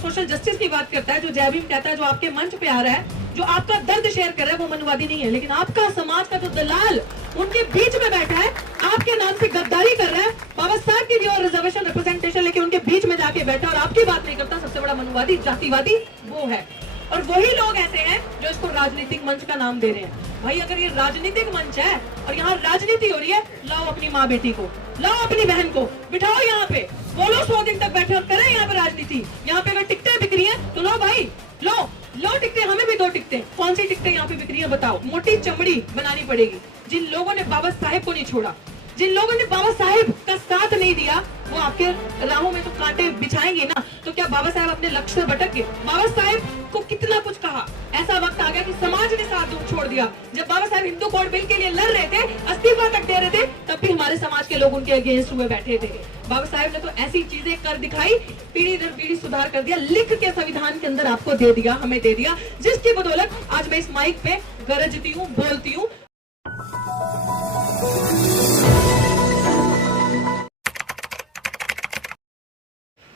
Social justice की बात करता है, जो जय भीम कहता है, जो आपके मंच पे आ रहा है, जो आपका दर्द शेयर कर रहा है, वो मनुवादी नहीं है। लेकिन आपका समाज का जो दलाल उनके बीच में बैठा है, आपके नाम से गद्दारी कर रहा है, बाबा साहब की दी और रिजर्वेशन रिप्रेजेंटेशन लेके उनके बीच में जाके बैठा और आपकी बात नहीं करता, सबसे बड़ा मनुवादी जातिवादी वो है। और वही लोग ऐसे हैं जो इसको राजनीतिक मंच का नाम दे रहे हैं। भाई अगर ये राजनीतिक मंच है और यहाँ राजनीति हो रही है, लाओ अपनी माँ बेटी को, लाओ अपनी बहन को, बिठाओ यहाँ पे, बोलो 100 दिन तक बैठे और करें यहाँ पे राजनीति। यहाँ पे अगर टिकटें बिक रही है तो लो भाई, लो टिकटें, हमें भी 2 टिकटें। कौन सी टिकटें यहाँ पे बिक रही है बताओ। मोटी चमड़ी बनानी पड़ेगी। जिन लोगों ने बाबा साहेब को नहीं छोड़ा, जिन लोगों ने बाबा साहेब का साथ नहीं दिया, वो आपके राहों में तो कांटे बिछाएंगे ना। तो क्या बाबा साहेब अपने लक्ष्य से भटक गए? बाबा साहेब को कितना कुछ कहा, ऐसा वक्त आ गया कि समाज ने साथ छोड़ दिया। जब बाबा साहेब हिंदू कोड बिल के लिए लड़ रहे थे, इस्तीफा तक दे रहे थे, तब भी हमारे समाज के लोग उनके अगेंस्ट हुए बैठे थे। बाबा साहेब ने तो ऐसी चीजें कर दिखाई, पीढ़ी दर पीढ़ी सुधार कर दिया, लिख के संविधान के अंदर आपको दे दिया, हमें दे दिया, जिसकी बदौलत आज मैं इस माइक पे गरजती हूँ, बोलती हूँ।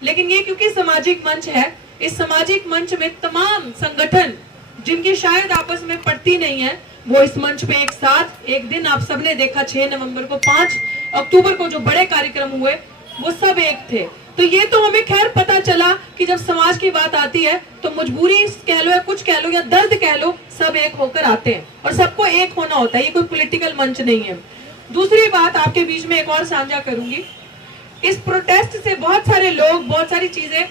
लेकिन ये क्योंकि सामाजिक मंच है, इस सामाजिक मंच में तमाम संगठन जिनकी शायद आपस में पड़ती नहीं है, वो इस मंच पे एक साथ एक दिन आप सबने देखा 6 नवंबर को, 5 अक्टूबर को जो बड़े कार्यक्रम हुए, वो सब एक थे। तो ये तो हमें खैर पता चला कि जब समाज की बात आती है तो मजबूरी कह लो या कुछ कह लो या दर्द कह लो, सब एक होकर आते हैं और सबको एक होना होता है। ये कोई पॉलिटिकल मंच नहीं है। दूसरी बात आपके बीच में एक और साझा करूंगी। इस प्रोटेस्ट से बहुत सारे लोग, बहुत सारी चीजें,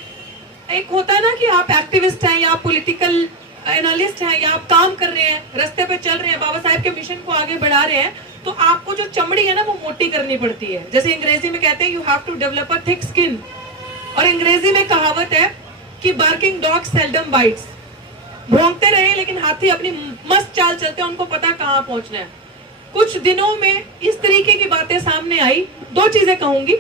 एक होता है ना कि आप एक्टिविस्ट हैं या आप पॉलिटिकल एनालिस्ट हैं या आप काम कर रहे हैं, रास्ते पे चल रहे हैं, बाबा साहब के मिशन को आगे बढ़ा रहे हैं, तो आपको जो चमड़ी है ना वो मोटी करनी पड़ती है। जैसे अंग्रेजी में कहते हैं you have to develop a thick skin, और अंग्रेजी में कहावत है कि बार्किंग डॉग सेल्डम बाइट्स। भौंकते रहे लेकिन हाथी अपनी मस्त चाल चलते हैं, उनको पता कहाँ पहुंचना है। कुछ दिनों में इस तरीके की बातें सामने आई। 2 चीजें कहूंगी।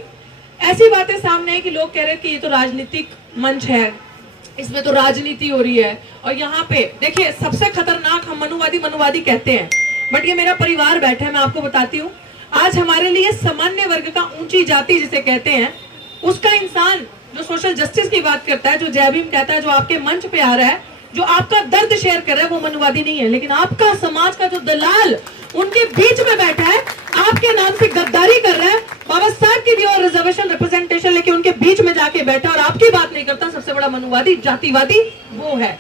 ऐसी बातें सामने आई कि लोग कह रहे हैं कि ये तो राजनीतिक मंच है, इसमें तो राजनीति हो रही है। और यहाँ पे देखिए, सबसे खतरनाक हम मनुवादी कहते हैं, बट ये मेरा परिवार बैठा है, मैं आपको बताती हूँ। आज हमारे लिए सामान्य वर्ग का, ऊंची जाति जिसे कहते हैं, उसका इंसान जो सोशल जस्टिस की बात करता है, जो जय भीम कहता है, जो आपके मंच पे आ रहा है, जो आपका दर्द शेयर कर रहा है, वो मनुवादी नहीं है। लेकिन आपका समाज का जो दलाल उनके बीच में बैठा है, आपके नाम से गद्दारी कर रहा है, बाबा साहब की दी और रिजर्वेशन रिप्रेजेंटेशन लेके उनके बीच में जाके बैठा और आपकी बात नहीं करता, सबसे बड़ा मनुवादी जातिवादी वो है।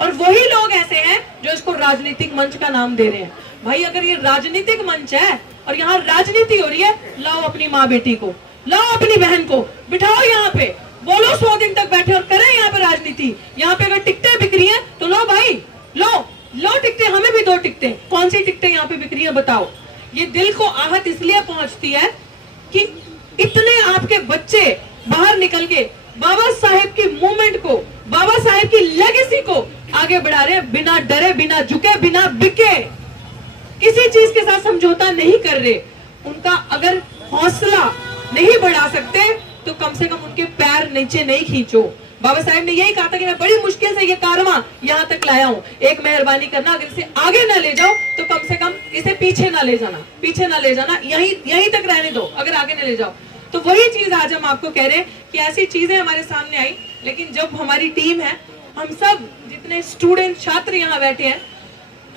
और वही लोग ऐसे हैं जो इसको राजनीतिक मंच का नाम दे रहे हैं। भाई अगर ये राजनीतिक मंच है और यहाँ राजनीति हो रही है, लाओ अपनी माँ बेटी को, लाओ अपनी बहन को, बिठाओ यहाँ पे, बोलो 100 दिन तक बैठे और करें यहाँ पे राजनीति। यहाँ पे अगर टिकटें बिक रही है तो लो भाई, लो टिकटें, हमें भी 2 टिकटें। कौन सी टिकटें यहाँ पे बिक रही है बताओ। ये दिल को आहत इसलिए पहुंचती है कि इतने आपके बच्चे बाहर निकल के बाबा साहेब की मूवमेंट को, बाबा साहेब की लेगेसी को आगे बढ़ा रहे हैं, बिना डरे, बिना झुके, बिना बिके, किसी चीज के साथ समझौता नहीं कर रहे। उनका अगर हौसला नहीं बढ़ा सकते तो कम से कम उनके पैर नीचे नहीं खींचो। बाबा साहेब ने यही कहा था कि मैं बड़ी मुश्किल से ये कारवां यहाँ तक लाया हूँ, एक मेहरबानी करना, अगर इसे आगे ना ले जाओ तो कम से कम इसे पीछे ना ले जाना, यहीं तक रहने दो, अगर आगे ना ले जाओ। तो वही चीज आज हम आपको कह रहे हैं कि ऐसी चीजें हमारे सामने आई। लेकिन जब हमारी टीम है, हम सब जितने स्टूडेंट छात्र यहाँ बैठे हैं,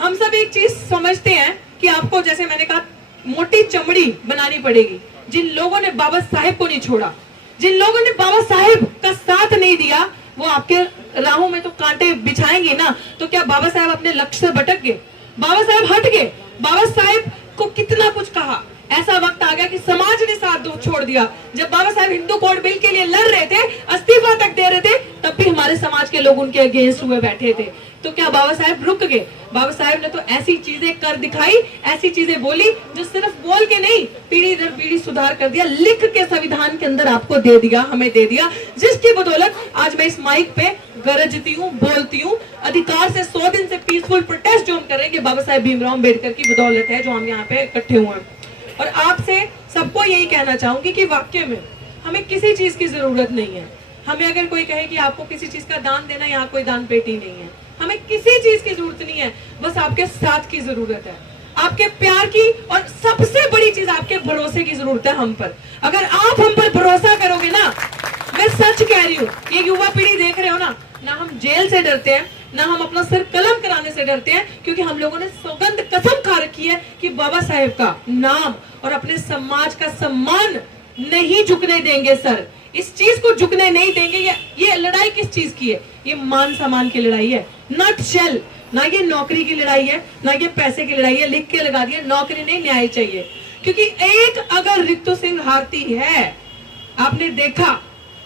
हम सब एक चीज समझते हैं कि आपको, जैसे मैंने कहा, मोटी चमड़ी बनानी पड़ेगी। जिन लोगों ने बाबा साहेब को नहीं छोड़ा, जिन लोगों ने बाबा साहेब का साथ नहीं दिया, वो आपके राहों में तो कांटे बिछाएंगे ना। तो क्या बाबा साहेब अपने लक्ष्य से भटक गए? बाबा साहेब हट गए। बाबा साहेब को कितना कुछ कहा, ऐसा वक्त आ गया कि समाज ने साथ छोड़ दिया। जब बाबा साहेब हिंदू कोड बिल के लिए लड़ रहे थे, इस्तीफा तक दे रहे थे, तब भी हमारे समाज के लोग उनके अगेंस्ट हुए बैठे थे। तो क्या बाबा साहेब रुक गए? बाबा साहेब ने तो ऐसी चीजें कर दिखाई, ऐसी चीजें बोली, जो सिर्फ बोल के नहीं, पीढ़ी दर पीढ़ी सुधार कर दिया, लिख के संविधान के अंदर आपको दे दिया, हमें दे दिया, जिसकी बदौलत आज मैं इस माइक पे गरजती हूँ, बोलती हूँ। अधिकार से 100 दिन से पीसफुल प्रोटेस्ट जो हम करेंगे, बाबा साहेब भीमराव अम्बेडकर की बदौलत है जो हम यहाँ पे इकट्ठे हुए हैं। और आपसे सबको यही कहना चाहूंगी कि वाकई में हमें किसी चीज की जरूरत नहीं है। हमें अगर कोई कहे कि आपको किसी चीज का दान देना, यहाँ कोई दान पेटी नहीं है। हमें किसी चीज की जरूरत नहीं है, बस आपके साथ की जरूरत है, आपके प्यार की, और सबसे बड़ी चीज आपके भरोसे की जरूरत है हम पर। अगर आप हम पर भरोसा करोगे ना, मैं सच कह रही हूँ, ये युवा पीढ़ी देख रहे हो ना, हम जेल से डरते हैं, ना हम अपना सिर कलम कराने से डरते हैं, क्योंकि हम लोगों ने सौगंध कसम खा रखी है कि बाबा साहेब का नाम और अपने समाज का सम्मान नहीं झुकने देंगे सर। इस चीज को झुकने नहीं देंगे। ये लड़ाई किस चीज की है? ये मान सम्मान की लड़ाई है, नॉट शेल। ना ये नौकरी की लड़ाई है, ना ये पैसे की लड़ाई है। लिख के लगा दिया, नौकरी नहीं, न्याय चाहिए। क्योंकि एक अगर रितु सिंह हारती है, आपने देखा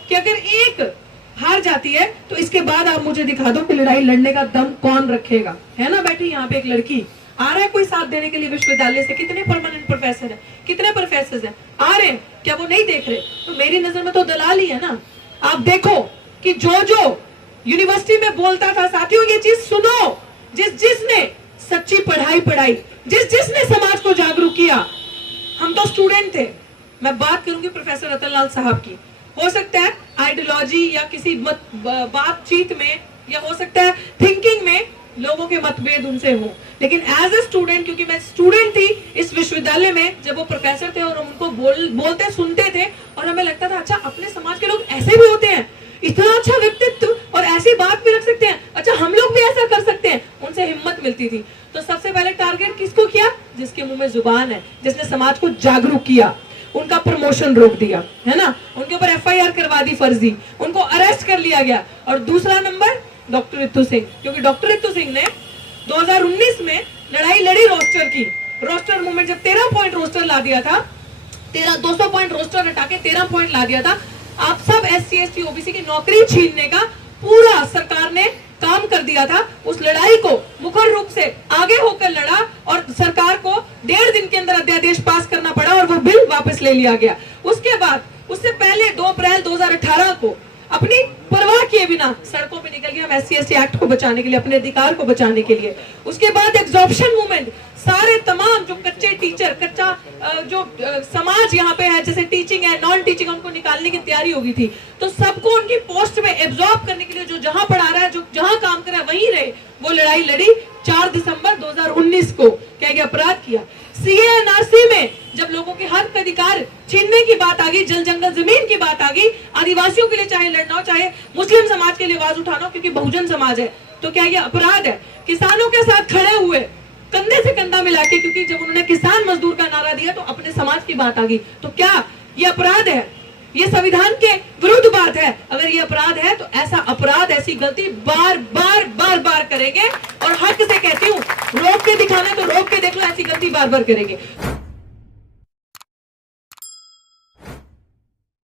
कि अगर एक हार जाती है तो इसके बाद आप मुझे दिखा दो कि लड़ाई लड़ने का दम कौन रखेगा। है ना बैठी यहाँ पे एक लड़की, आ रहा है कोई साथ देने के लिए विश्वविद्यालय से? कितने परमानेंट प्रोफेसर है, कितने प्रोफेसर है आ रहे हैं, क्या वो नहीं देख रहे? तो मेरी नजर में तो दलाल ही है ना। आप देखो कि जो यूनिवर्सिटी में बोलता था, साथियों ये चीज सुनो, जिसने सच्ची पढ़ाई, जिसने समाज को जागरूक किया, हम तो स्टूडेंट थे। मैं बात करूंगी प्रोफेसर रतन लाल साहब की। हो सकता है आइडियोलॉजी या किसी बातचीत में, या हो सकता है थिंकिंग में लोगों के मतभेद उनसे हो, लेकिन एज ए स्टूडेंट, क्योंकि मैं स्टूडेंट थी इस विश्वविद्यालय में जब वो प्रोफेसर थे और उनको बोलते सुनते थे, और हमें लगता था अच्छा अपने समाज के लोग ऐसे भी होते हैं, इतना अच्छा व्यक्तित्व और ऐसी बात भी रख सकते हैं, अच्छा हम लोग भी ऐसा कर सकते हैं। उनसे हिम्मत मिलती थी। तो सबसे पहले टारगेट किसको किया? जिसके मुंह में जुबान है, जिसने समाज को जागरूक किया, उनका प्रमोशन रोक दिया, है ना, उनके ऊपर एफआईआर करवा दी फर्जी, उनको अरेस्ट कर लिया गया। और दूसरा नंबर डॉक्टर रितु सिंह, क्योंकि डॉक्टर रितु सिंह ने 2019 में लड़ाई लड़ी रोस्टर की। रोस्टर मूवमेंट जब 13 पॉइंट रोस्टर ला दिया था, 200 पॉइंट रोस्टर हटा के 13 पॉइंट ला दिया था, आप सब SC ST OBC की नौकरी छीनने का पूरा सरकार ने काम कर दिया था। उस लड़ाई को मुखर रूप से आगे होकर लड़ा और सरकार को 1.5 दिन के अंदर अध्यादेश पास करना पड़ा और वो बिल वापस ले लिया गया। उसके बाद उससे पहले 2 अप्रैल 2018 को अपनी परवाह किए बिना सड़कों पे निकल गया हम SC ST एक्ट को बचाने के लिए, अपने अधिकार को बचाने के लिए। उसके बाद एग्जॉर्प्शन मूवमेंट, सारे तमाम जो कच्चे टीचर, कच्चा जो समाज यहाँ पे है, जैसे टीचिंग है, नॉन टीचिंग, उनको निकालने की तैयारी हो गई थी। तो सबको उनकी पोस्ट में एब्जॉर्ब करने के लिए, जो जहां पढ़ा रहा है, जो जहां काम कर रहा है वहीं रहे, वो लड़ाई लड़ी। 4 दिसंबर 2019 को क्या अपराध किया। CA NRC में जब लोगों के हक अधिकार छीनने की बात आ गई, जल जंगल जमीन की बात आ गई, आदिवासियों के लिए चाहे लड़ना हो, चाहे मुस्लिम समाज के लिए आवाज उठाना हो, क्योंकि बहुजन समाज है, तो क्या ये अपराध है? किसानों के साथ खड़े हुए कंधे से कंधा मिला के, क्योंकि जब उन्होंने किसान मजदूर का नारा दिया तो अपने समाज की बात आ गई, तो क्या ये अपराध है? ये संविधान के विरुद्ध बात है। अगर ये अपराध है तो ऐसा अपराध, ऐसी गलती बार बार करेंगे। और हक से कहती हूँ, रोक के दिखाना तो रोक के देख लो, ऐसी गलती बार बार करेंगे।